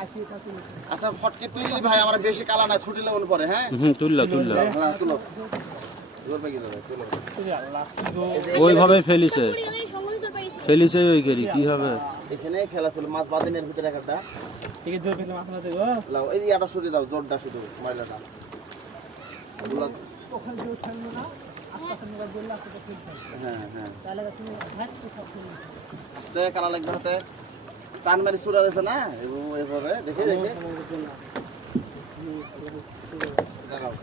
আচ্ছা ফটকে তুললি ভাই, আমরা বেশি কালা না, ছুটি লেবন পরে। হ্যাঁ তুললো হ্যাঁ তুলো। ওইভাবে ফেলিছে ওই করি কি হবে। এখানে খেলা ছিল, মাছ বাঁধিনের ভিতরে একটা লাও, এই ইয়াটা সরিয়ে দাও, জোরটা শুধু ময়লাটা। হ্যাঁ হ্যাঁ আস্তে কালা লাগবে হাতে, টান মারি চূড়া দিয়েছে না এইভাবে, দেখে দেখে দেখাও।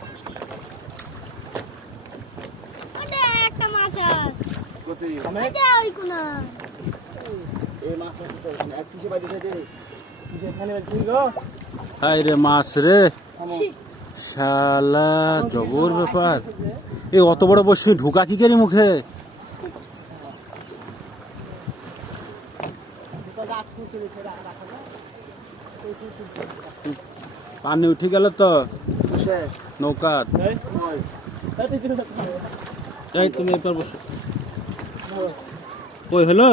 একটা মাছ আছে কোথায় ওই কোনা এই মাছ আছে তো, এক কিসে বাইরে থেকে হাই রে মাছ রে, শালা জবর ব্যাপার। এই অত বড় বসি ঢুকা কি করি মুখে? পানি উঠে গেল তো নৌকা। এই তুমি এরপর বসো। কই হলো?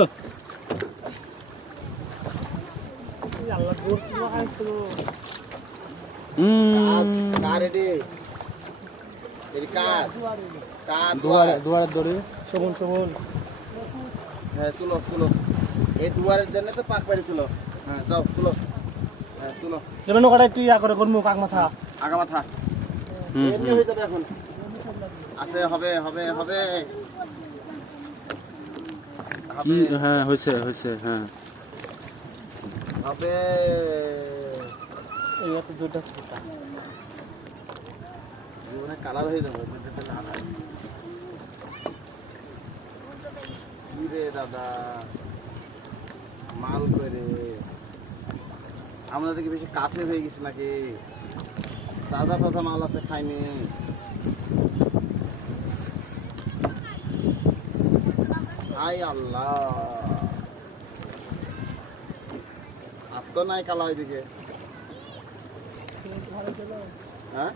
দুয়ারের দড়ি হ্যাঁ তুলো তুলো, এই দুয়ারের জন্য তো পাক পাড়ি ছিল। হ্যাঁ যাও তুলো, হ্যাঁ তুলো। নৌকাটা একটু ইয়া করে করবো, কাক মাথা আগা মাথা এমনি হয়ে যাবে এখন। আছে হবে হবে হবে কি? হ্যাঁ হয়েছে হ্যাঁ হবে। এই তো জোরটা সুটা জীবনে কালার হয়ে যাবে কি রে দাদা, মাল করে আমাদের থেকে বেশি কাছে হয়ে গেছে নাকি? তাজা তাজা মাল আছে, খাইনি। হাই আল্লাহ, আর তো নাই কালা ওইদিকে। হ্যাঁ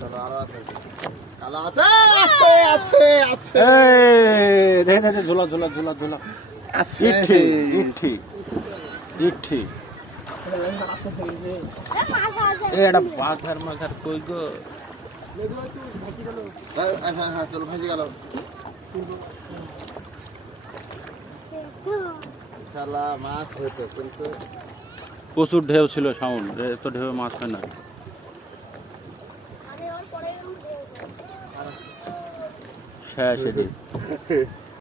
চলো আরো আছে, কালা আছে আছে আছে আছে। ঝোলা ঝোলা ঝোলা ঝোলা এটা বাঘার মাঘার কই গো? হ্যাঁ হ্যাঁ চলো ভেসে গেল। শালা মাছ হইতো কিন্তু প্রচুর ঢেউ ছিল, সাউন্ড তো ঢেউ মাছ হয় না। শেষ এদিকে